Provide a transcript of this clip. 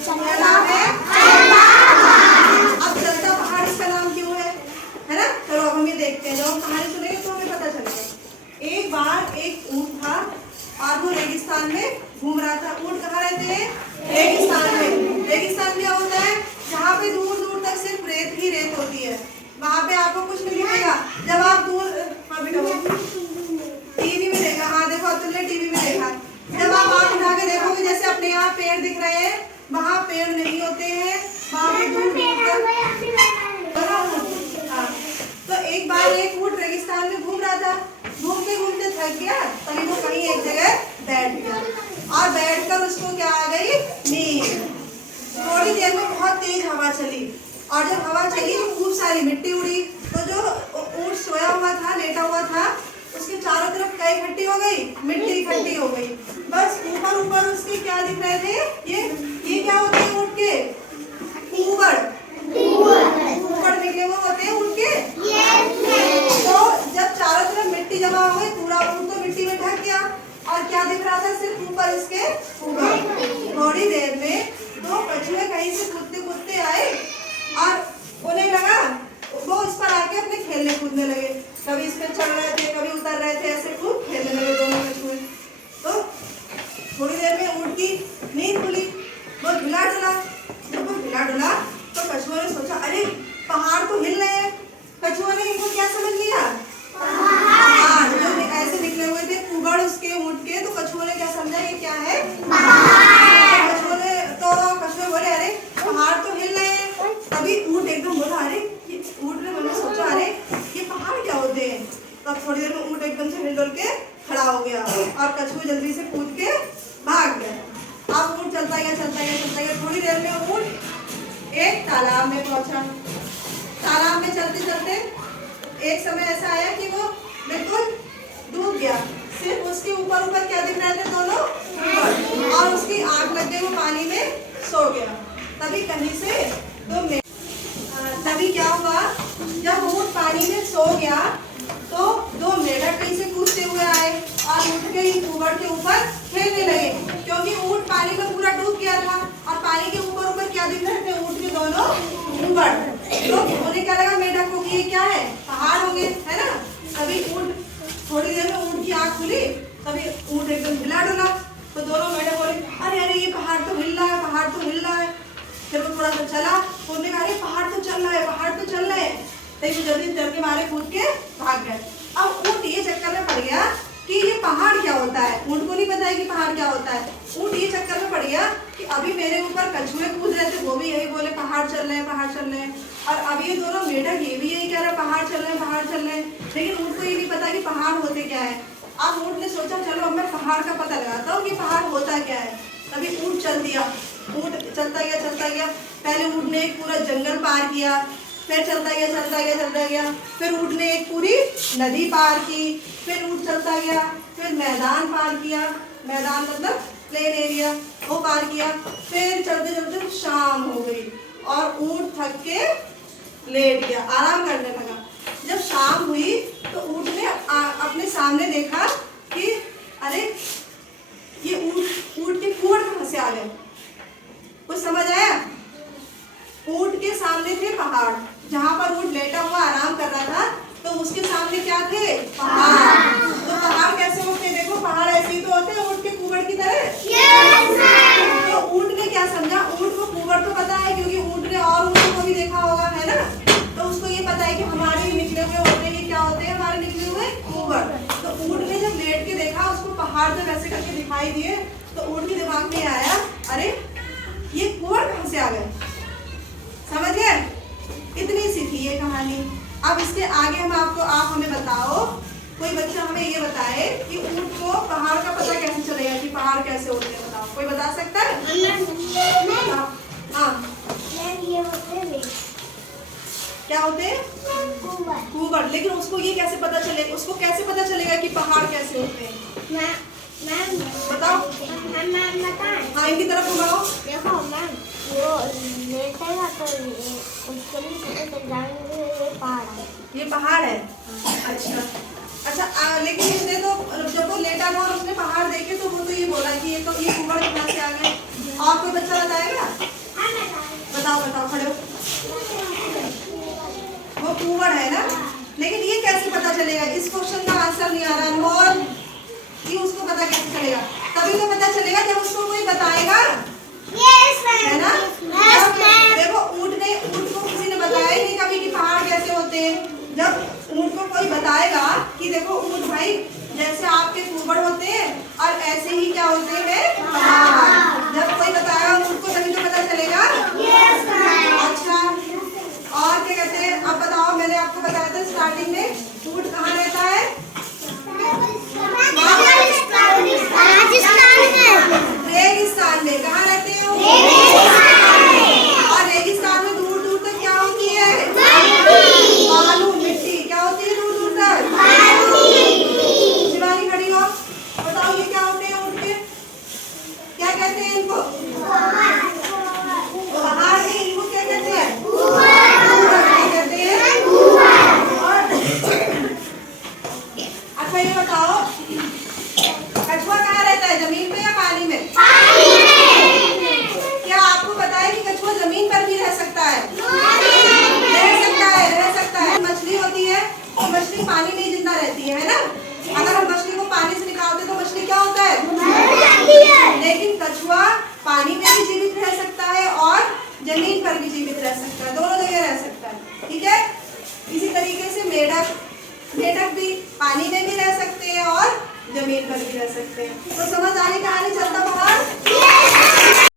क्या नाम है? अब चलता पहाड़ इसका नाम क्यों है ना? चलो अब हम ये देखते हैं, जब हम कहानी सुनेंगे तो हमें पता चलेगा। एक बार एक ऊंट था और वो रेगिस्तान में घूम रहा था। ऊंट कहाँ रहते हैं? रेगिस्तान में। रेगिस्तान क्या होता है? जहाँ पे दूर दूर तक सिर्फ रेत ही रेत होती है, वहाँ पे आपको कुछ नहीं दिखेगा। जब आप दूर टीवी में देखा, हाँ देखो अब्दुल ने टीवी में देखा, जब आप आँख उठा के देखोगे जैसे अपने यहाँ पेड़ दिख रहे हैं, वहाँ पेड़ नहीं होते हैं, वहाँ पे दूर दूर तक। हाँ, तो एक बार एक ऊँट रेगिस्तान में घूम रहा था, घूमते घूमते थक गया, तभी वो कहीं एक जगह बैठ गया और बैठकर उसको क्या आ गई? नींद। थोड़ी देर में बहुत तेज हवा चली और जब हवा चली तो खूब सारी मिट्टी उड़ी। तो जो ऊँट सोया हुआ था, लेटा हुआ था, उसके चारों तरफ क्या इकट्ठी हो गई? मिट्टी इकट्ठी हो गई। बस ऊपर ऊपर उसके क्या दिख रहे थे? ये क्या होते हैं ऊँट के? ऊबड़ ऊबड़ निकले हुए होते हैं ऊँट के। तो जब चारों तरफ मिट्टी जमा हो गई, पूरा ऊँट तो मिट्टी में ढक गया और क्या दिख रहा था? सिर्फ ऊपर इसके ऊबड़। थोड़ी देर में दो कछुए कहीं से कूदते कूदते आए और उन्हें लगा वो इस पर आके अपने खेलने कूदने लगे। कभी इस पे चढ़ रहे थे, कभी उतर रहे थे, ऐसे खूब खेलने लगे दोनों कछुए। तो थोड़ी देर में ऊँट की नींद खुली, वो हिला डुला। जब वो हिला डुला तो कछुओं ने सोचा अरे पहाड़ तो हिल रहे हैं। कछुओं ने इनको क्या समझ लिया? पहाड़। जो ऐसे निकले हुए थे ऊबड़ उसके ऊँट के, तो कछुओं ने क्या समझा ये क्या है? कछुए बोले अरे पहाड़ तो हिल रहे हैं। तभी ऊँट एकदम बोला अरे, ऊँट ने मन में सोचा अरे ये पहाड़ क्या होते हैं। तब थोड़ी देर में ऊँट एकदम से हिल के खड़ा हो गया और कछुए जल्दी से कूद के भाग गए। अब ऊँट चलता गया। थोड़ी देर में ऊँट एक तालाब में पहुंचा। तालाब में चलते चलते एक समय ऐसा आया कि वो बिल्कुल डूब गया। सिर्फ उसके ऊपर ऊपर क्या दिख रहे थे? दोनों ऊपर, और उसकी आग लग गई, वो पानी में सो गया। तभी कहीं से तभी क्या हुआ? जब ऊँट पानी में सो गया तो दो मेढक कहीं से कूदते हुए आए और ऊँट के ऊबड़ के ऊपर खेलने लगे, क्योंकि ऊँट पानी में पूरा डूब गया था और पानी के ऊपर ऊपर क्या दिख रहे थे? ऊँट के दोनों ऊबड़। तो उन्हें क्या लगा मेढक को कि ये क्या है? पहाड़ होंगे, है ना? तभी ऊँट थोड़ी देर में ऊँट की आँख खुली, तभी ऊँट एकदम हिला डुला। तो दोनों मेढक बोले अरे ये पहाड़ तो हिल रहा है, पहाड़ तो हिल रहा है। फिर वो थोड़ा सा चला, तो उन्होंने कहा अरे पहाड़ तो चल रहा है। तभी वो जल्दी डर के मारे कूद के भाग गए। अब ऊँट ये चक्कर में पड़ गया कि ये पहाड़ क्या होता है। ऊँट को नहीं पता है कि पहाड़ क्या होता है। ऊँट ये चक्कर में पड़ गया कि अभी मेरे ऊपर कछुए कूद रहे थे, वो भी यही बोले पहाड़ चल रहे हैं, और अब ये दोनों मेढक ये भी यही कह रहे पहाड़ चल रहे हैं। लेकिन ऊँट को ये नहीं पता कि पहाड़ होते क्या है। अब ऊँट ने सोचा चलो अब मैं पहाड़ का पता लगाता हूँ कि पहाड़ होता क्या है। तभी ऊँट चल दिया। ऊँट चलता गया। पहले ऊँट ने एक पूरा जंगल पार किया, फिर चलता गया। फिर ऊँट ने एक पूरी नदी पार की, फिर ऊँट चलता गया, फिर मैदान पार किया। मैदान मतलब प्लेन एरिया, वो पार किया। फिर चलते शाम हो गई और ऊँट थक के लेट गया, आराम करने लगा। जब शाम हुई तो ऊँट ने अपने सामने देखा कि अरे ये ऊँट के कुआं कहाँ से आ गए। कुछ समझ आया? ऊँट के सामने थे पहाड़, जहाँ पर ऊँट लेटा हुआ आराम कर रहा था, तो उसके सामने क्या थे? पहाड़। तो पहाड़ कैसे होते हैं? देखो पहाड़ ऐसे ही तो होते हैं ऊँट के कुआं की तरह। तो ऊँट ने क्या समझा? ऊँट को कुआं तो पता है, क्योंकि ऊँट ने और ऊँटों को भी देखा होगा, है ना? तो उसको ये पता है कि हमारे निकले हुए होते हैं, क्या होते हैं हमारे निकले हुए? कुआं। तो ऊँट ने जब लेट के देखा, उसको पहाड़ जब ऐसे करके दिखाई दिए, तो ऊँट के दिमाग में आया अरे ये कुआं कहाँ से आ गए। समझ गए? इतनी सी थी ये कहानी। अब इसके आगे आप हमें बताओ, कोई बच्चा हमें ये बताए कि ऊँट को पहाड़ का पता कैसे चलेगा कि पहाड़ कैसे होते हैं। बताओ, कोई बता सकता है? हाँ, क्या होते हैं? कुआं। लेकिन उसको ये कैसे पता चलेगा? उसको कैसे पता चलेगा कि पहाड़ कैसे होते हैं? बताओ। हाँ, इनकी तरफ घुमाओ। देखो मैम, वो लेटेगा तो उसके लिए तो जाएंगे ये पहाड़ है। अच्छा, लेकिन इसने तो जब वो लेटा था और उसने पहाड़ देखे तो वो तो ये बोला कि ये कुआं कहाँ से आ गए। और कोई बच्चा बताएगा? बताओ बताओ, खड़े हो। वो कुआड़ है ना, लेकिन ये कैसे पता चलेगा? इस क्वेश्चन का आंसर नहीं आ रहा अनमोल, कि उसको पता कैसे चलेगा? तभी तो पता चलेगा जब उसको कोई बताएगा, है ना? देखो ऊँट को किसी ने बताया ही नहीं कभी कि पहाड़ कैसे होते हैं। जब ऊँट को कोई बताएगा कि देखो ऊँट भाई जैसे आपके कुआड़ होते हैं और ऐसे ही क्या होते हैं पहाड़, जब कोई बताएगा ऊँट को तभी तो पता चलेगा। अच्छा, और क्या कहते हैं? अब बताओ, मैंने आपको बताया था स्टार्टिंग में ऊँट कहाँ रहता है? रेगिस्तान में। कहाँ रहते हो? और रेगिस्तान में दूर दूर तक क्या होती है? बालू, मिट्टी। क्या होती है दूर दूर तक? शिवानी खड़ी हो, बताओ ये क्या होते हैं ऊँट के? क्या कहते हैं इनको? पहाड़ नहीं, इनको क्या कहते हैं? कहते हैं। अच्छा ये बताओ, कछुआ कहाँ रहता है, जमीन पे या पानी में? क्या आपको पता है कि कछुआ जमीन पर भी रह सकता है? रह सकता है, रह सकता है। मछली होती है तो मछली पानी में ही जिंदा रहती है ना? अगर हम मछली को पानी से निकालते तो मछली क्या होता है? लेकिन कछुआ पानी में भी जीवित रह सकता है और जमीन पर भी जीवित रह सकता है, दोनों जगह रह सकता है। ठीक है, इसी तरीके से मेढक भी पानी में भी रह सकते हैं और जमीन पर भी रह सकते हैं। तो समझ आने कहानी चलता पहाड़।